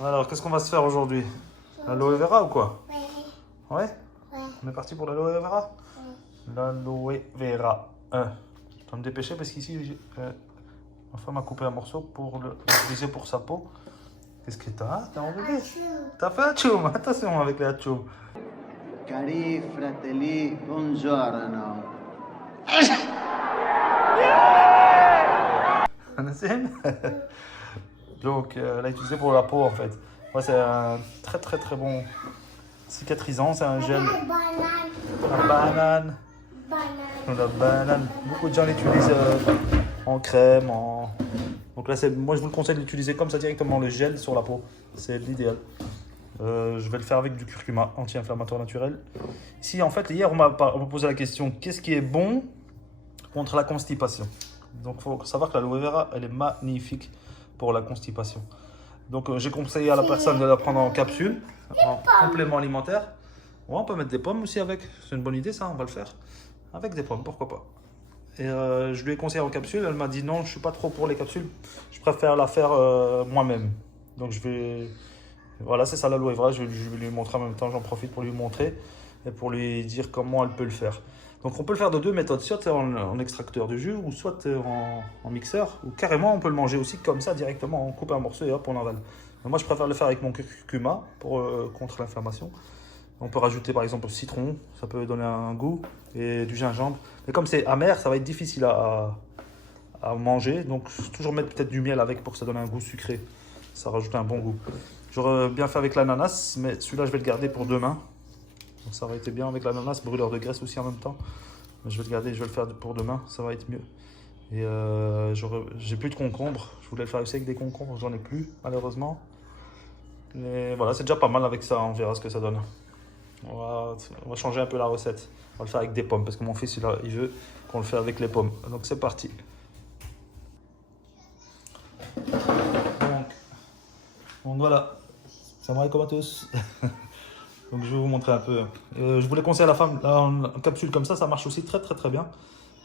Alors, qu'est-ce qu'on va se faire aujourd'hui? L'aloe vera ou quoi? Ouais, Ouais? ouais, On est parti pour l'aloe vera? ouais. L'aloe vera. Je dois me dépêcher parce qu'ici, ma femme a coupé un morceau pour l'utiliser pour sa peau. Qu'est-ce que t'as? T'as enlevé? Achou. T'as fait atchoum. Attention avec les atchoum. Cari fratelli, buongiorno. Nassim. Donc, elle a utilisé pour la peau en fait. Ouais, c'est un très très très bon cicatrisant. C'est un gel Banane, à banane. banane. La banane. Beaucoup de gens l'utilisent en crème. Donc là, moi je vous le conseille d'utiliser comme ça directement le gel sur la peau. C'est l'idéal. Je vais le faire avec du curcuma anti-inflammatoire naturel. Ici, en fait, hier, on m'a posé la question qu'est-ce qui est bon contre la constipation? Donc, il faut savoir que l'aloe vera, elle est magnifique pour la constipation. Donc, j'ai conseillé à la personne de la prendre en capsule, en complément alimentaire. Ouais, on peut mettre des pommes aussi avec. C'est une bonne idée, ça, on va le faire. Avec des pommes, pourquoi pas. Et je lui ai conseillé en capsule. Elle m'a dit non, je suis pas trop pour les capsules. Je préfère la faire moi-même. Donc, je vais. Voilà, c'est ça l'aloe vera. Je vais lui montrer en même temps. J'en profite pour lui montrer et pour lui dire comment elle peut le faire. Donc on peut le faire de deux méthodes, soit en extracteur de jus ou soit en mixeur, ou carrément on peut le manger aussi comme ça directement, on coupe un morceau et hop on avale. Mais moi je préfère le faire avec mon curcuma pour contre l'inflammation. On peut rajouter par exemple citron, ça peut donner un goût, et du gingembre. Mais comme c'est amer, ça va être difficile à manger, donc toujours mettre peut-être du miel avec pour que ça donne un goût sucré. Ça rajoute un bon goût. J'aurais bien fait avec l'ananas, mais celui-là je vais le garder pour demain. Donc ça aurait été bien avec l'ananas, brûleur de graisse aussi en même temps. Mais je vais le garder, je vais le faire pour demain, ça va être mieux. Et j'ai plus de concombres, je voulais le faire aussi avec des concombres, j'en ai plus malheureusement. Mais voilà, c'est déjà pas mal avec ça, on verra ce que ça donne. On va changer un peu la recette. On va le faire avec des pommes parce que mon fils il veut qu'on le fasse avec les pommes. Donc c'est parti. Donc voilà, salam alaikum à tous. Donc je vais vous montrer un peu. Je voulais conseiller à la femme, là, en capsule comme ça marche aussi très très très bien.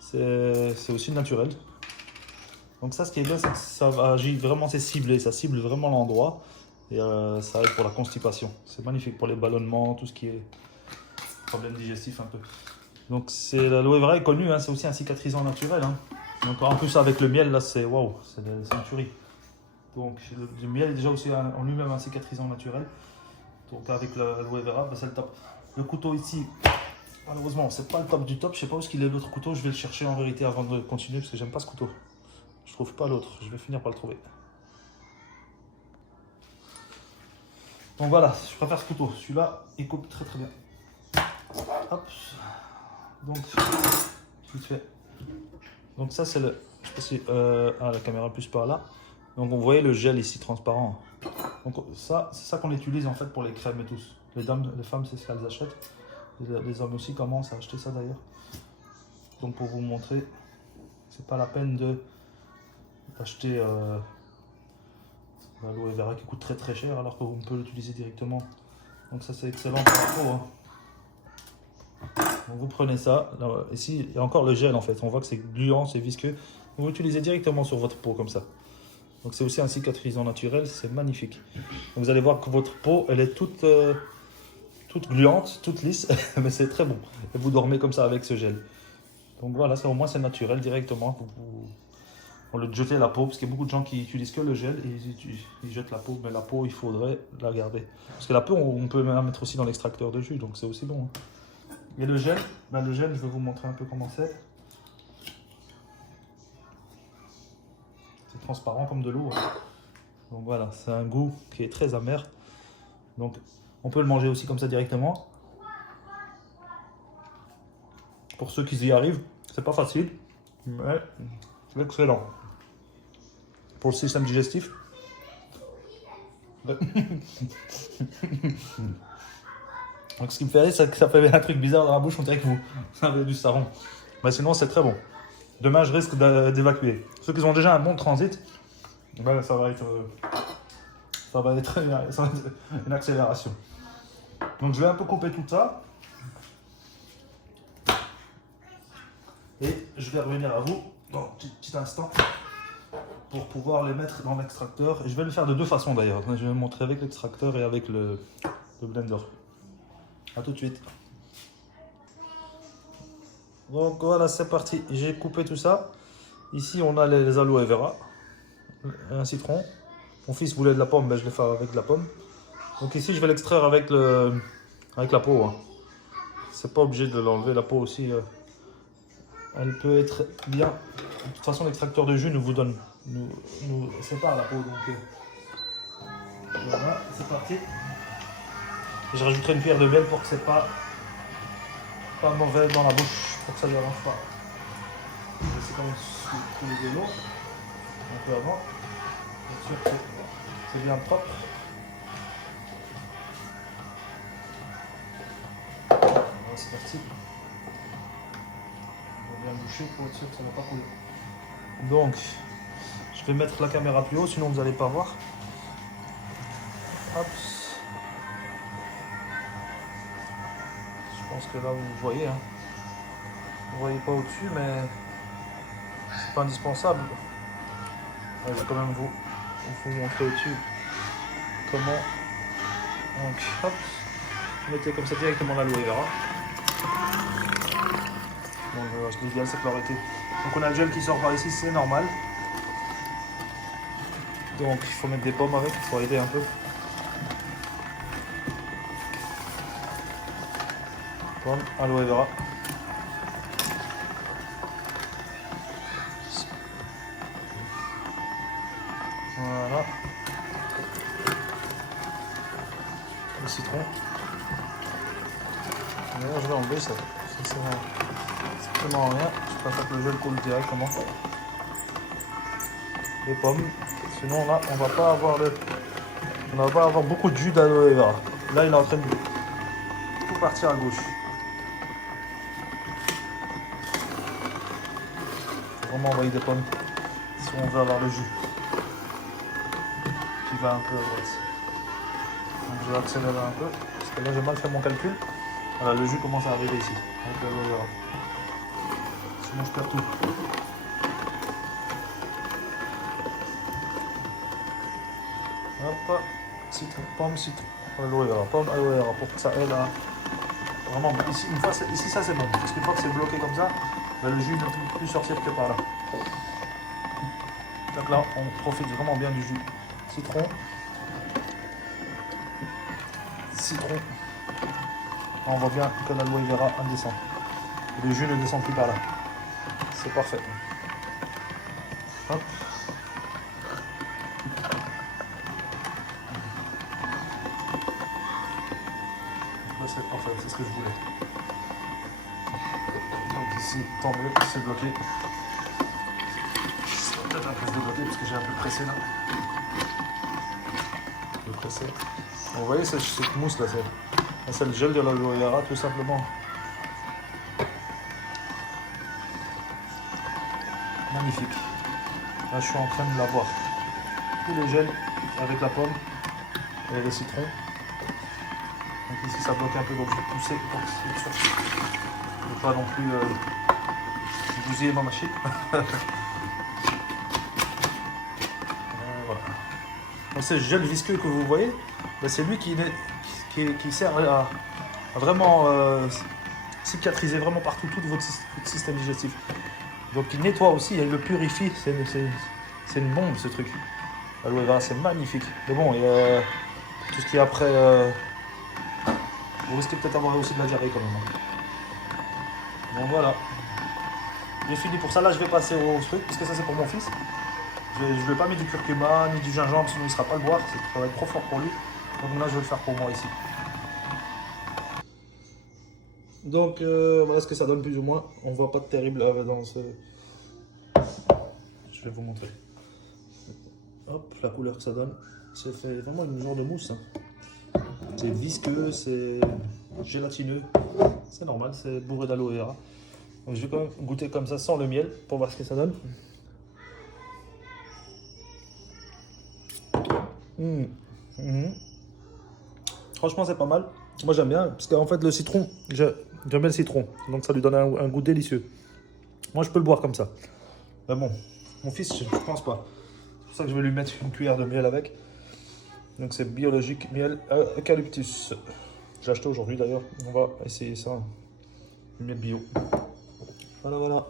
C'est aussi naturel. Donc ça, ce qui est bien, c'est que ça agit vraiment, c'est ciblé, ça cible vraiment l'endroit. Et ça aide pour la constipation. C'est magnifique pour les ballonnements, tout ce qui est problème digestif un peu. Donc l'aloe vera est connu, hein, c'est aussi un cicatrisant naturel. Hein. Donc en plus avec le miel, là c'est waouh, c'est une tuerie. Donc le miel est déjà aussi en lui-même un cicatrisant naturel. Donc avec l'aloe vera, bah, c'est le top. Le couteau ici, malheureusement, c'est pas le top du top. Je sais pas où est-ce qu'il est l'autre couteau. Je vais le chercher en vérité avant de continuer parce que j'aime pas ce couteau. Je trouve pas l'autre. Je vais finir par le trouver. Donc voilà, je préfère ce couteau. Celui-là, il coupe très très bien. Hop. Donc, vite fait. Donc ça c'est le. Je sais pas si la caméra plus par là. Donc on voyait le gel ici transparent. Donc ça, c'est ça qu'on utilise en fait pour les crèmes et tout. Les dames, les femmes, c'est ce qu'elles achètent. Les hommes aussi commencent à acheter ça d'ailleurs. Donc pour vous montrer, c'est pas la peine d'acheter l'aloe vera qui coûte très très cher alors qu'on peut l'utiliser directement. Donc ça c'est excellent pour la peau. Hein. Donc vous prenez ça. Là, ici il y a encore le gel en fait. On voit que c'est gluant, c'est visqueux. Vous l'utilisez directement sur votre peau comme ça. Donc c'est aussi un cicatrisant naturel, c'est magnifique. Donc vous allez voir que votre peau, elle est toute gluante, toute lisse, mais c'est très bon. Et vous dormez comme ça avec ce gel. Donc voilà, ça au moins c'est naturel directement. On le jeter la peau, parce qu'il y a beaucoup de gens qui utilisent que le gel et ils jettent la peau. Mais la peau, il faudrait la garder. Parce que la peau, on peut même la mettre aussi dans l'extracteur de jus, donc c'est aussi bon. Hein. Et le gel, je vais vous montrer un peu comment c'est. C'est transparent comme de l'eau. Hein. Donc voilà, c'est un goût qui est très amer. Donc on peut le manger aussi comme ça directement. Pour ceux qui y arrivent, c'est pas facile, mais c'est excellent. Pour le système digestif. Donc ce qui me fait rire, c'est que ça fait un truc bizarre dans la bouche, on dirait que vous avez du savon. Mais sinon c'est très bon. Demain je risque d'évacuer. Ceux qui ont déjà un bon transit, ben, ça va être une accélération. Donc je vais un peu couper tout ça. Et je vais revenir à vous dans un petit instant pour pouvoir les mettre dans l'extracteur. Je vais le faire de deux façons d'ailleurs. Je vais le montrer avec l'extracteur et avec le blender. A tout de suite. Donc voilà, c'est parti. J'ai coupé tout ça. Ici, on a les aloe vera, un citron. Mon fils voulait de la pomme, mais je l'ai fait avec de la pomme. Donc ici, je vais l'extraire avec la peau. Hein. C'est pas obligé de l'enlever. La peau aussi, elle peut être bien. De toute façon, l'extracteur de jus nous sépare la peau. Donc voilà, c'est parti. Je rajouterai une cuillère de miel pour que c'est pas mauvais dans la bouche, pour que ça ne dérange pas. C'est quand même couler de l'eau un peu avant. Bien sûr que c'est bien propre. Voilà, c'est parti. On va bien boucher pour être sûr que ça ne va pas couler. Donc, je vais mettre la caméra plus haut, sinon vous n'allez pas voir. Hop. Je pense que là vous voyez, hein. Vous voyez pas au-dessus, mais c'est pas indispensable. Je vais quand même vous montrer au-dessus comment. Donc hop, vous mettez comme ça directement l'aloe vera. Bon, l'idéal c'est que l'aurait été. Donc on a le gel qui sort par ici, c'est normal. Donc il faut mettre des pommes avec, il faut aider un peu. Pomme, aloe vera. Voilà. Le citron. D'ailleurs, je vais enlever ça. Ça sert strictement à rien. Je préfère que le gel coule directement. Les pommes. Sinon là, on va pas avoir beaucoup de jus d'aloe vera. Là, il est en train de tout partir à gauche. Faut vraiment envoyer des pommes si on veut avoir le jus qui va un peu à droite. Donc je vais accélérer un peu parce que là j'ai mal fait mon calcul. Voilà, le jus commence à arriver ici avec l'aloe vera. Sinon je perds tout. Hop, citron, pomme, citron, aloe vera, pomme, aloe vera pour que ça aide à vraiment. Ici, une fois, ici ça c'est bon parce qu'une fois que c'est bloqué comme ça, ben, le jus ne peut plus sortir que par là. Donc là, on profite vraiment bien du jus. Citron. On voit bien que l'aloe vera descend. Et le jus ne descend plus par là. C'est parfait. Hop. Là c'est parfait, c'est ce que je voulais. Donc ici, tant mieux, c'est bloqué. Peut-être un peu débloqué parce que j'ai un peu pressé là. Je vais presser. Vous voyez cette mousse là, c'est le gel de l'aloe vera tout simplement. Magnifique. Là je suis en train de l'avoir. Tout le gel avec la pomme et le citron. Donc ici ça bloque un peu, donc je vais pousser pour que je ne veux pas non plus bousiller ma machine. Voilà. Donc ce gel visqueux que vous voyez, ben, c'est lui qui sert à vraiment cicatriser vraiment partout tout votre système digestif. Donc il nettoie aussi, il le purifie, c'est une bombe ce truc. L'aloe vera c'est magnifique. Mais bon, il y a tout ce qui est après, vous risquez peut-être d'avoir aussi de la diarrhée quand même. Donc voilà, j'ai fini pour ça. Là je vais passer au truc, parce que ça c'est pour mon fils. Je ne vais pas mettre du curcuma ni du gingembre, sinon il ne sera pas le boire, ça va être trop fort pour lui. Donc là je vais le faire pour moi ici. Donc voilà ce que ça donne plus ou moins. On voit pas de terrible dans ce... Je vais vous montrer. Hop, la couleur que ça donne. C'est fait vraiment une genre de mousse. Hein. C'est visqueux, c'est gélatineux. C'est normal, c'est bourré d'aloe vera. Donc je vais quand même goûter comme ça sans le miel pour voir ce que ça donne. Franchement c'est pas mal. Moi j'aime bien parce qu'en fait le citron, j'aime bien le citron. Donc ça lui donne un goût délicieux. Moi je peux le boire comme ça. Mais bon, mon fils je pense pas. ça que je vais lui mettre une cuillère de miel avec. Donc c'est biologique, miel eucalyptus. J'ai acheté aujourd'hui d'ailleurs. On va essayer ça. Du miel bio. Voilà, voilà.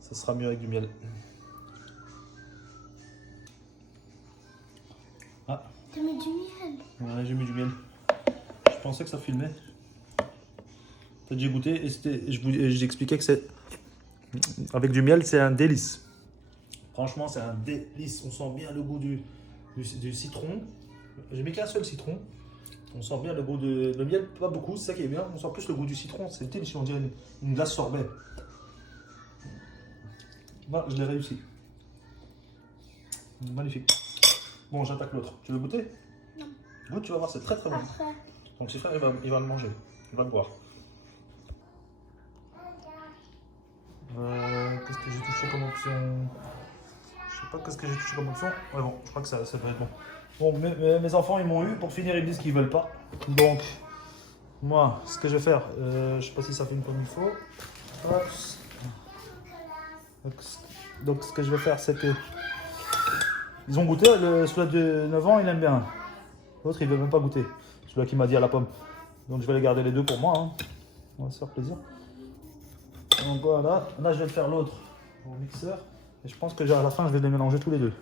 Ça sera mieux avec du miel. Ah. Tu mets du miel. Ouais, j'ai mis du miel. Je pensais que ça filmait. J'ai goûté et j'expliquais que c'est avec du miel, c'est un délice. Franchement, c'est un délice. On sent bien le goût du citron. J'ai mis qu'un seul citron. On sent bien le goût de le miel, pas beaucoup, c'est ça qui est bien. On sent plus le goût du citron. C'est délicieux, on dirait une glace sorbet. Voilà, je l'ai réussi. Magnifique. Bon, j'attaque l'autre. Tu veux goûter? Non. Goûte, tu vas voir, c'est très très bon. Après. Ton petit frère, il va le manger. Il va le boire. Qu'est-ce que j'ai touché comme option? Je sais pas qu'est-ce que j'ai touché comme option. Ouais, bon, je crois que ça devrait être bon. Bon, mes enfants, ils m'ont eu. Pour finir, ils me disent qu'ils veulent pas. Donc, moi, ce que je vais faire, je sais pas si ça filme comme il faut. Hop. Donc, ce que je vais faire, c'est que ils ont goûté. Celui-là de 9 ans, il aime bien. L'autre, il veut même pas goûter. Celui-là qui m'a dit à la pomme. Donc, je vais les garder les deux pour moi. Hein. On va se faire plaisir. Donc voilà, là je vais le faire l'autre au mixeur et je pense que à la fin je vais les mélanger tous les deux.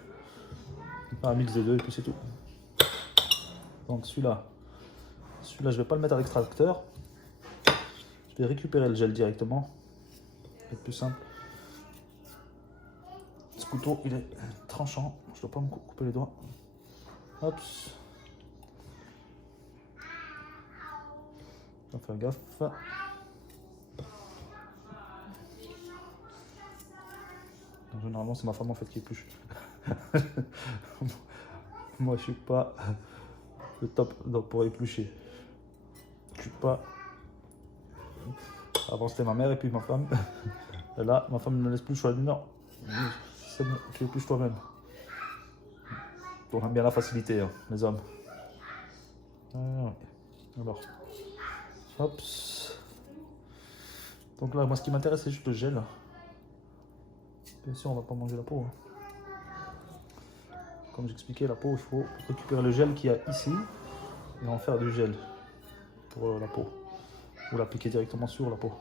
Un mix des deux et puis c'est tout. Donc celui-là je vais pas le mettre à l'extracteur. Je vais récupérer le gel directement. C'est plus simple. Ce couteau il est tranchant, je dois pas me couper les doigts. Hop. On va faire gaffe. Généralement, c'est ma femme en fait qui épluche. Moi, je suis pas le top pour éplucher. Je suis pas. Avant, c'était ma mère et puis ma femme. Et là, ma femme ne me laisse plus le choix. Elle dit non, c'est bon, tu épluches toi-même. On aime bien la facilité, hein, les hommes. Alors, hop. Donc là, moi, ce qui m'intéresse, c'est juste le gel. Bien sûr, on va pas manger la peau. Hein. Comme j'expliquais, la peau, il faut récupérer le gel qu'il y a ici et en faire du gel pour la peau. Ou l'appliquer directement sur la peau.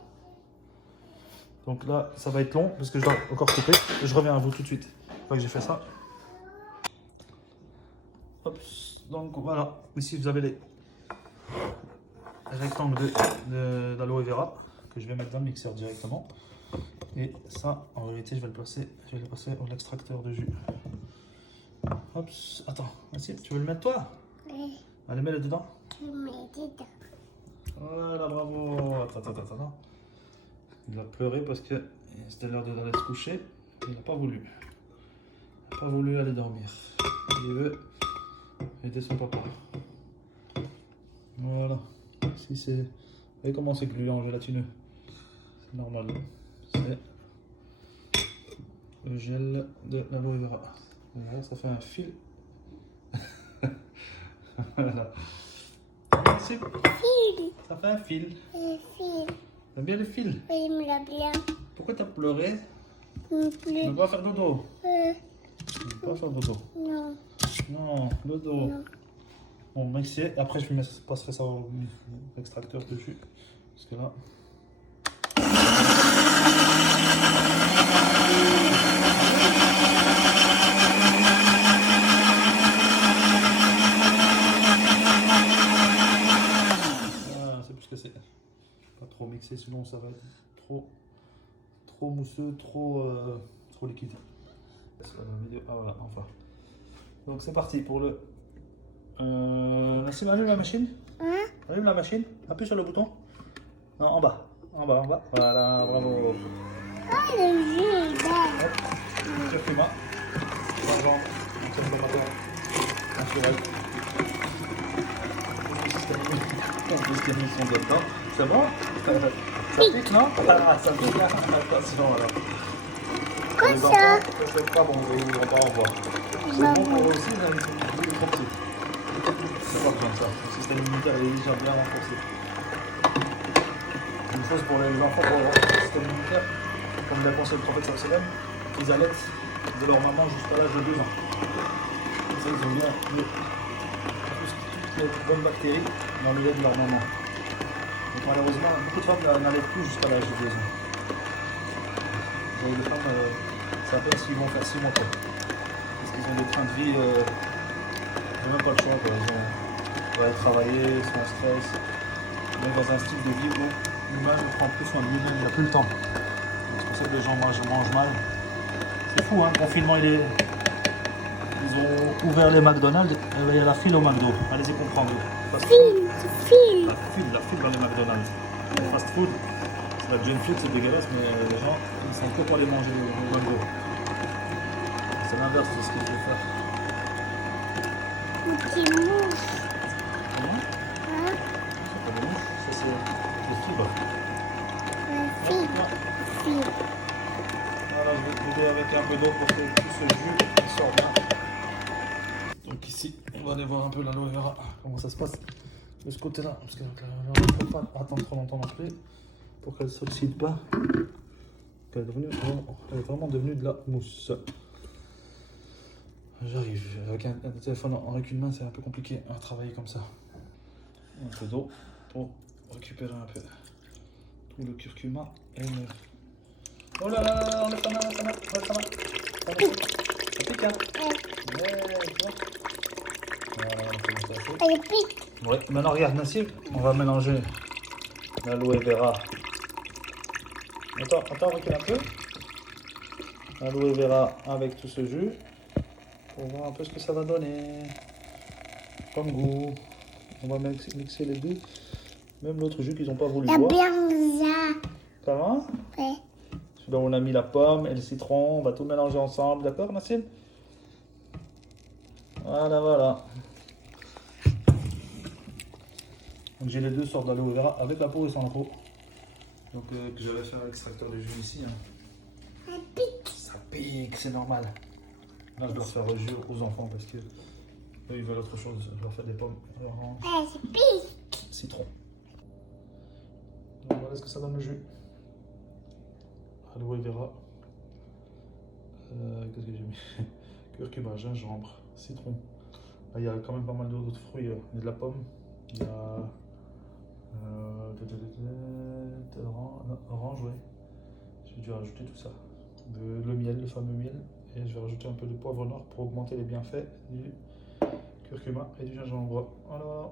Donc là, ça va être long parce que je dois encore couper. Je reviens à vous tout de suite. Une fois que j'ai fait ça. Hop. Donc voilà, ici vous avez les rectangles d'aloe vera que je vais mettre dans le mixeur directement. Et ça, en vérité, je vais le passer à l'extracteur de jus. Hop, attends, vas-y, tu veux le mettre toi? Oui. Allez, mets-le dedans. Je mets dedans. Voilà, bravo. Attends. Il a pleuré parce que c'était l'heure d'aller se coucher. Il n'a pas voulu. Il n'a pas voulu aller dormir. Il veut aider son papa. Voilà. Si c'est... Vous voyez comment c'est gluant, gélatineux? C'est normal. C'est le gel de l'aloe vera. Voilà, ça fait un fil. Voilà. Fil. Ça fait un fil. Fil. T'aimes bien le fil? Oui, il me l'a bien. Pourquoi t'as pleuré? Non Tu plus. veux pas faire dodo? Tu veux pas faire dodo? Non. Non, dodo. Non. Bon, mixer. Après, je passerai ça au extracteur de jus. Parce que là... c'est plus que c'est. Pas trop mixé, sinon ça va être trop mousseux, trop liquide. Ah voilà, enfin. Donc c'est parti pour le... Nassim, allume la machine. Hein? Allume la machine. Appuie sur le bouton. Non, en bas. Voilà, bravo. Ah, le jus est là. Hop, curcuma. Argent, consommateur naturel. Les mis sont dedans. C'est bon? Ça pique, non? Ah, ça pique. Attention alors. Quoi Les ça? enfants, c'est pas bon, ils ne vont pas en voir. C'est Bah, bon pour bon. eux aussi, mais ils sont trop petits. C'est pas besoin de ça. Le système immunitaire est déjà bien renforcé. Une chose pour les enfants, pour le système immunitaire, comme l'a pensé le prophète sallam, ils allaitent de leur maman jusqu'à l'âge de 2 ans. Comme ça, ils ont bien toutes les bonnes bactéries dans le lait de leur maman. Donc malheureusement, beaucoup de femmes n'allaitent plus jusqu'à l'âge de 2 ans. Donc les femmes, c'est à peine s'ils vont faire 6 mois. Quoi. Parce qu'ils ont des trains de vie, ils n'ont même pas le choix. Quoi. Ils doivent aller travailler, ils sont en stress. Ils sont dans un style de vie où l'humain ne prend plus soin de lui-même, il n'a plus le temps. C'est pour ça que les gens mangent mal. C'est fou, hein, le confinement, ils ont ouvert les McDonald's et il y a la file au McDo. Allez-y comprendre. File. La file dans les McDonald's. Le fast food, c'est la junk food, c'est dégueulasse, mais les gens, ils sont que pour aller manger au McDo. C'est l'inverse de ce que je veux faire. Une petite mouche. Comment? Hein? C'est pas des mouches, ça c'est des fibres. File. Voilà, je vais t'aider avec un peu d'eau pour que tout ce jus sorte bien. Donc ici, on va aller voir un peu l'aloe vera, comment ça se passe de ce côté-là. Parce que on ne peut pas attendre trop longtemps non plus pour qu'elle ne s'oxyde pas. Elle est vraiment devenue de la mousse. J'arrive. Avec un téléphone avec une main, c'est un peu compliqué à travailler comme ça. Un peu d'eau pour récupérer un peu tout le curcuma et le... Oh là là là là, enlève ta main, enlève ta main, enlève ta main. Ça pique, hein? Ouais, tu vois. Voilà, on commence à faire. Elle pique. Ouais, maintenant regarde Nassim, on va mélanger l'aloe vera. Attends, recule un peu. L'aloe vera avec tout ce jus pour voir un peu ce que ça va donner comme goût. On va mixer les deux. Même l'autre jus qu'ils n'ont pas voulu La boire. bianza. Comment? Ouais. Celui-là, on a mis la pomme et le citron. On va tout mélanger ensemble, d'accord, Nassim? Voilà, voilà. Donc j'ai les deux sortes d'aloe vera avec la peau et sans la peau. Donc que je vais faire l'extracteur de jus ici. Hein. Elle pique. Ça pique, c'est normal. Là je dois faire le jus aux enfants parce que eux ils veulent autre chose. Je dois faire des pommes, orange, Elle pique. citron. Donc voilà ce que ça donne le jus. Aloe vera. Qu'est-ce que j'ai mis? Curcuma, gingembre, citron. Là, il y a quand même pas mal d'autres fruits. Il y a de la pomme. Il y a orange, ouais. J'ai dû rajouter tout ça. Le miel, le fameux miel. Et je vais rajouter un peu de poivre noir pour augmenter les bienfaits du curcuma et du gingembre. Voilà.